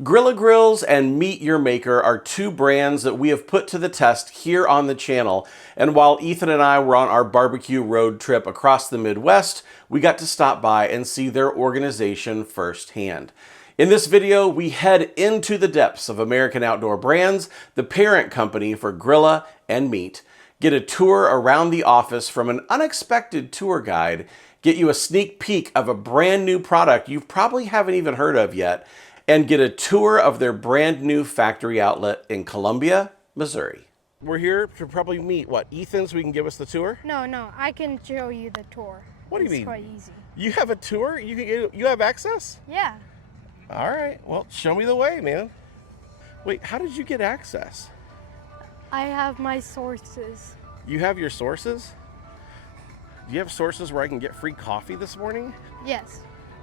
Grilla Grills and Meet Your Maker are two brands that we have put to the test here on the channel. And while Ethan and I were on our barbecue road trip across the Midwest, we got to stop by and see their organization firsthand. In this video, we head into the depths of American Outdoor Brands, the parent company for Grilla and Meet, get a tour around the office from an unexpected tour guide, get you a sneak peek of a brand new product you probably haven't even heard of yet, and get a tour of their brand new factory outlet in Columbia, Missouri. We're here to probably meet, Ethan, so we can give us the tour? No, I can show you the tour. What do you mean? It's quite easy. You have a tour? You have access? Yeah. All right, well, show me the way, man. Wait, how did you get access? I have my sources. You have your sources? Do you have sources where I can get free coffee this morning? Yes.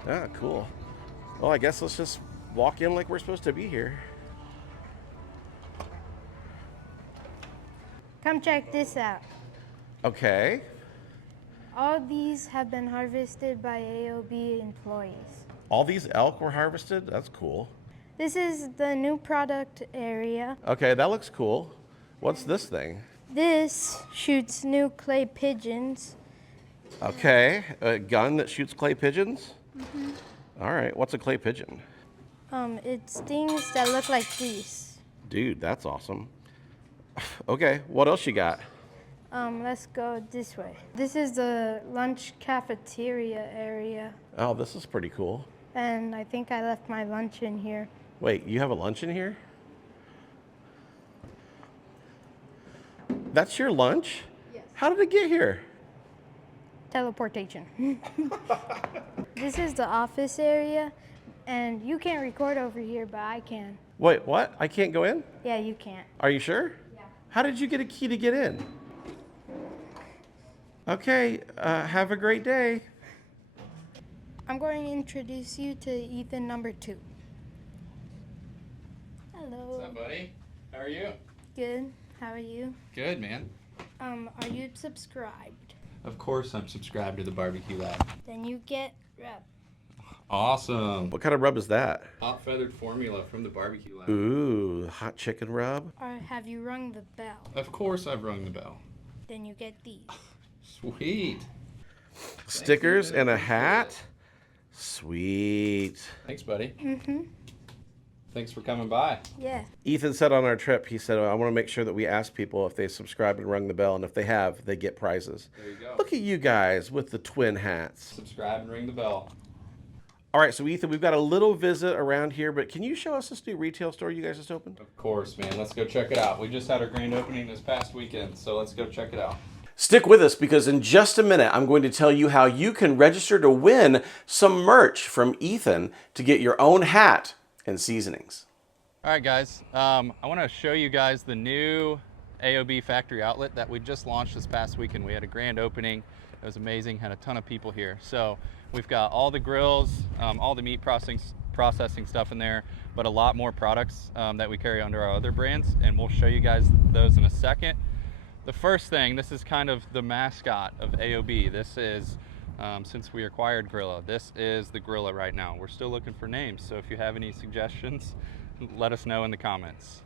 Ah, cool. Well, I guess let's just walk in like we're supposed to be here. Come check this out. Okay. All these have been harvested by AOB employees. All these elk were harvested? That's cool. This is the new product area. Okay, that looks cool. What's this thing? This shoots new clay pigeons. Okay, a gun that shoots clay pigeons? Mm-hmm. All right, what's a clay pigeon? It's things that look like these. Dude, that's awesome. Okay, what else you got? Let's go this way. This is the lunch cafeteria area. Oh, this is pretty cool. And I think I left my lunch in here. Wait, you have a lunch in here? That's your lunch? Yes. How did it get here? Teleportation. This is the office area, and you can't record over here, but I can. Wait, what? I can't go in? Yeah, you can't. Are you sure? Yeah. How did you get a key to get in? Okay, have a great day. I'm going to introduce you to Ethan number 2. Hello. What's up, buddy? How are you? Good. How are you? Good, man. Are you subscribed? Of course I'm subscribed to the Barbecue Lab. Then you get rep. Awesome. What kind of rub is that? Hot feathered formula from the Barbecue Lab. Ooh, hot chicken rub? Or have you rung the bell? Of course I've rung the bell. Then you get these. Sweet. Stickers and a hat? Sweet. Thanks, buddy. Mm-hmm. Thanks for coming by. Yeah. Ethan said on our trip, he said, I want to make sure that we ask people if they subscribed and rung the bell, and if they have, they get prizes. There you go. Look at you guys with the twin hats. Subscribe and ring the bell. All right, so Ethan, we've got a little visit around here, but can you show us this new retail store you guys just opened? Of course, man. Let's go check it out. We just had our grand opening this past weekend, so let's go check it out. Stick with us because in just a minute, I'm going to tell you how you can register to win some merch from Ethan to get your own hat and seasonings. All right, guys. I want to show you guys the new AOB Factory Outlet that we just launched this past weekend. We had a grand opening. It was amazing. Had a ton of people here. So we've got all the grills, all the meat processing stuff in there, but a lot more products that we carry under our other brands, and we'll show you guys those in a second. The first thing, this is kind of the mascot of AOB. This is, since we acquired Grilla, this is the Grilla right now. We're still looking for names, so if you have any suggestions, let us know in the comments.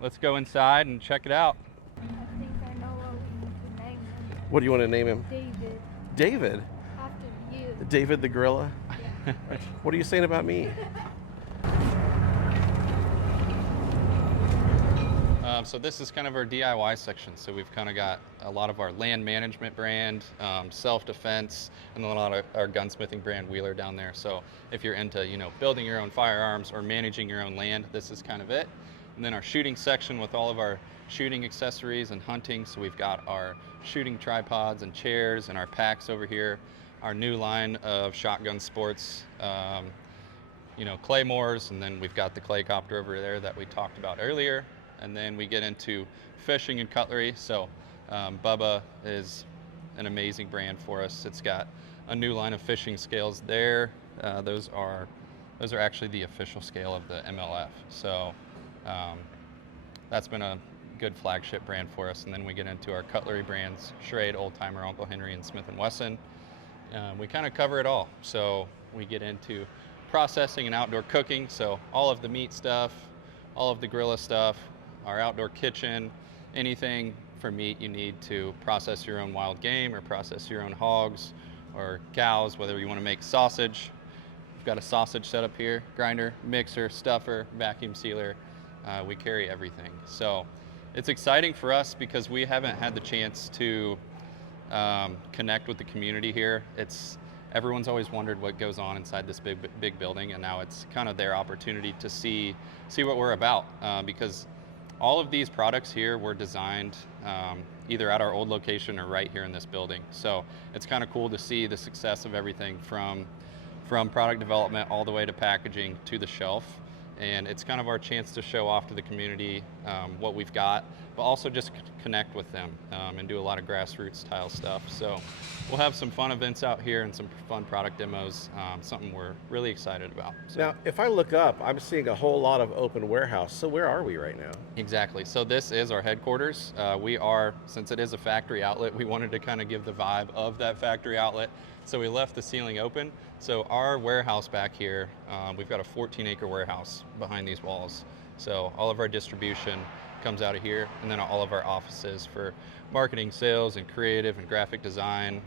Let's go inside and check it out. I think I know what we need to name him. What do you want to name him? David. David? After you. David the Grilla? Yeah. What are you saying about me? So this is kind of our DIY section. So we've kind of got a lot of our land management brand, self-defense, and then a lot of our gunsmithing brand Wheeler down there. So if you're into, building your own firearms or managing your own land, this is kind of it. And then our shooting section with all of our shooting accessories and hunting. So we've got our shooting tripods and chairs and our packs over here. Our new line of shotgun sports, claymores, and then we've got the clay copter over there that we talked about earlier. And then we get into fishing and cutlery. So Bubba is an amazing brand for us. It's got a new line of fishing scales there. Those are actually the official scale of the MLF. So that's been a good flagship brand for us. And then we get into our cutlery brands, Schrade, Old Timer, Uncle Henry, and Smith & Wesson. We kind of cover it all. So we get into processing and outdoor cooking. So all of the meat stuff, all of the Grilla stuff, our outdoor kitchen, anything for meat you need to process your own wild game or process your own hogs or cows, whether you want to make sausage. We've got a sausage setup here, grinder, mixer, stuffer, vacuum sealer. We carry everything. So it's exciting for us because we haven't had the chance to connect with the community here. Everyone's always wondered what goes on inside this big building, and now it's kind of their opportunity to see what we're about, because all of these products here were designed either at our old location or right here in this building. So it's kind of cool to see the success of everything from product development all the way to packaging to the shelf. And it's kind of our chance to show off to the community what we've got, but also just connect with them and do a lot of grassroots style stuff. So we'll have some fun events out here and some fun product demos, something we're really excited about. So. Now, if I look up, I'm seeing a whole lot of open warehouse. So where are we right now? Exactly. So this is our headquarters. Since it is a factory outlet, we wanted to kind of give the vibe of that factory outlet. So we left the ceiling open. So our warehouse back here, we've got a 14-acre warehouse behind these walls. So all of our distribution comes out of here, and then all of our offices for marketing, sales, and creative and graphic design,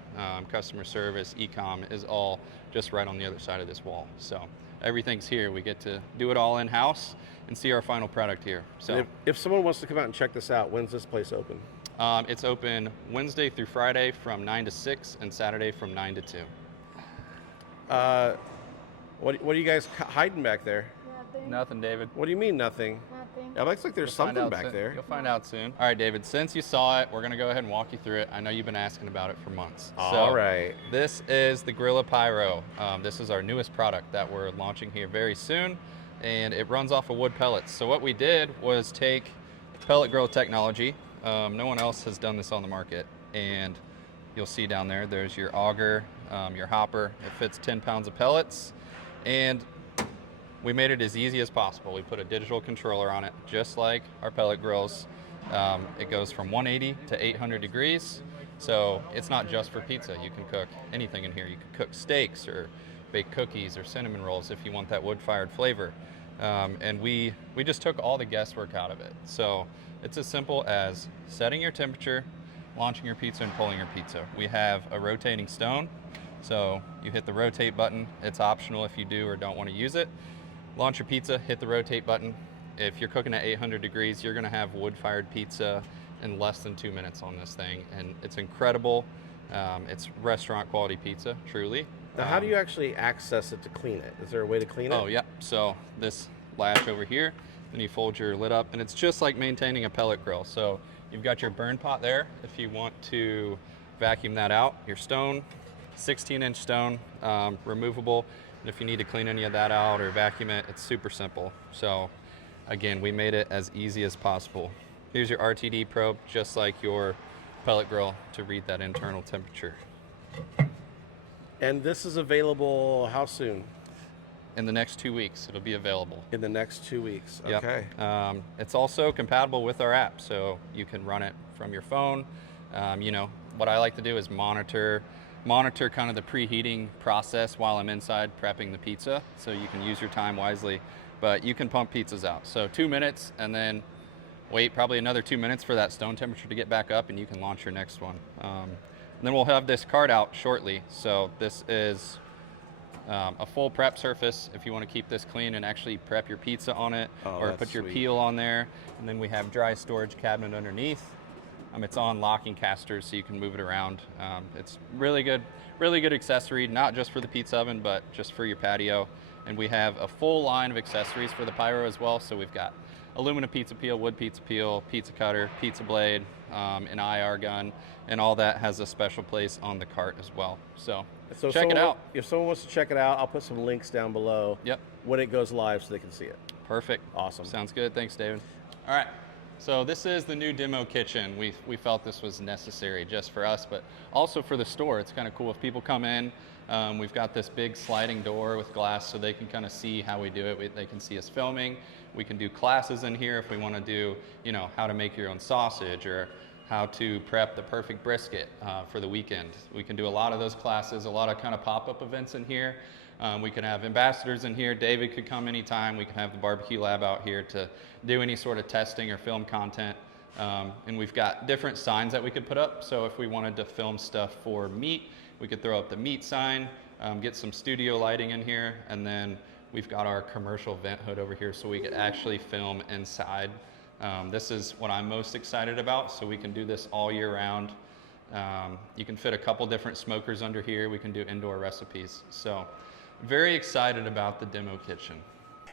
customer service, e-com is all just right on the other side of this wall. So everything's here. We get to do it all in-house and see our final product here. So if someone wants to come out and check this out, when's this place open? It's open Wednesday through Friday from 9 to 6 and Saturday from 9 to 2. What are you guys hiding back there? Nothing, David. What do you mean nothing? Nothing. It looks like there's something back there. You'll find out soon. All right, David, since you saw it, we're going to go ahead and walk you through it. I know you've been asking about it for months. All right. This is the Grilla Pyro. This is our newest product that we're launching here very soon, and it runs off of wood pellets. So what we did was take pellet grill technology. No one else has done this on the market, and you'll see down there's your auger, your hopper. It fits 10 pounds of pellets, and we made it as easy as possible. We put a digital controller on it, just like our pellet grills. It goes from 180 to 800 degrees, so it's not just for pizza. You can cook anything in here. You can cook steaks or bake cookies or cinnamon rolls if you want that wood-fired flavor. And we just took all the guesswork out of it. So it's as simple as setting your temperature, launching your pizza, and pulling your pizza. We have a rotating stone, so you hit the rotate button. It's optional if you do or don't want to use it. Launch your pizza, hit the rotate button. If you're cooking at 800 degrees, you're gonna have wood-fired pizza in less than 2 minutes on this thing, and it's incredible. It's restaurant quality pizza, truly. Now, how do you actually access it to clean it? Is there a way to clean it? Oh, yeah. So this latch over here, then you fold your lid up, and it's just like maintaining a pellet grill. So you've got your burn pot there if you want to vacuum that out. Your stone, 16-inch stone, removable. And if you need to clean any of that out or vacuum it, it's super simple. So again, we made it as easy as possible. Here's your RTD probe, just like your pellet grill, to read that internal temperature. And this is available how soon? In the next 2 weeks, it'll be available. In the next 2 weeks, Yep. okay. It's also compatible with our app, so you can run it from your phone. What I like to do is monitor kind of the preheating process while I'm inside prepping the pizza, so you can use your time wisely. But you can pump pizzas out. So 2 minutes, and then wait probably another 2 minutes for that stone temperature to get back up, and you can launch your next one. And then we'll have this cart out shortly. So this is a full prep surface if you want to keep this clean and actually prep your pizza on it, or put your peel on there. And then we have dry storage cabinet underneath. It's on locking casters, so you can move it around. It's really good accessory, not just for the pizza oven, but just for your patio. And we have a full line of accessories for the Pyro as well. So we've got aluminum pizza peel, wood pizza peel, pizza cutter, pizza blade, an IR gun, and all that has a special place on the cart as well. So check it out. If someone wants to check it out, I'll put some links down below. Yep. When it goes live so they can see it. Perfect. Awesome. Sounds good. Thanks, David. All right. So this is the new demo kitchen. We felt this was necessary just for us, but also for the store. It's kind of cool if people come in. We've got this big sliding door with glass so they can kind of see how we do it. They can see us filming. We can do classes in here if we want to do, how to make your own sausage or how to prep the perfect brisket for the weekend. We can do a lot of those classes, a lot of kind of pop-up events in here. We can have ambassadors in here. David could come anytime. We can have the barbecue lab out here to do any sort of testing or film content. And we've got different signs that we could put up. So if we wanted to film stuff for meat, we could throw up the meat sign, get some studio lighting in here, and then we've got our commercial vent hood over here so we could actually film inside. This is what I'm most excited about, so we can do this all year round. You can fit a couple different smokers under here. We can do indoor recipes. So very excited about the demo kitchen.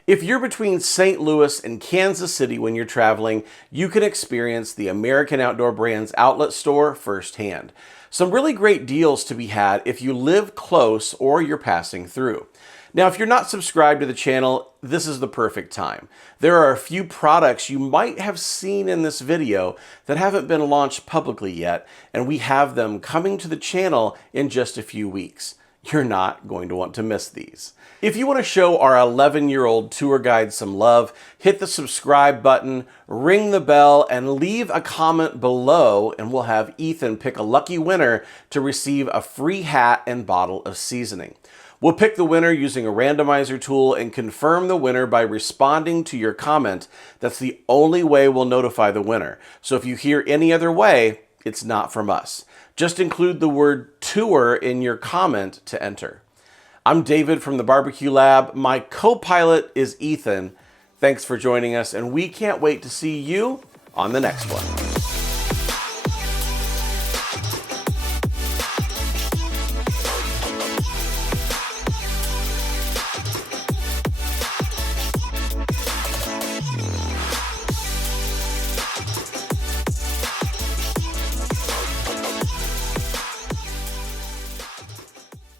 If you're between St. Louis and Kansas City when you're traveling, you can experience the American Outdoor Brands Outlet Store firsthand. Some really great deals to be had if you live close or you're passing through. Now, if you're not subscribed to the channel, this is the perfect time. There are a few products you might have seen in this video that haven't been launched publicly yet, and we have them coming to the channel in just a few weeks. You're not going to want to miss these. If you want to show our 11-year-old tour guide some love, hit the subscribe button, ring the bell, and leave a comment below, and we'll have Ethan pick a lucky winner to receive a free hat and bottle of seasoning. We'll pick the winner using a randomizer tool and confirm the winner by responding to your comment. That's the only way we'll notify the winner. So if you hear any other way, it's not from us. Just include the word tour in your comment to enter. I'm David from the Barbecue Lab. My co-pilot is Ethan. Thanks for joining us, and we can't wait to see you on the next one.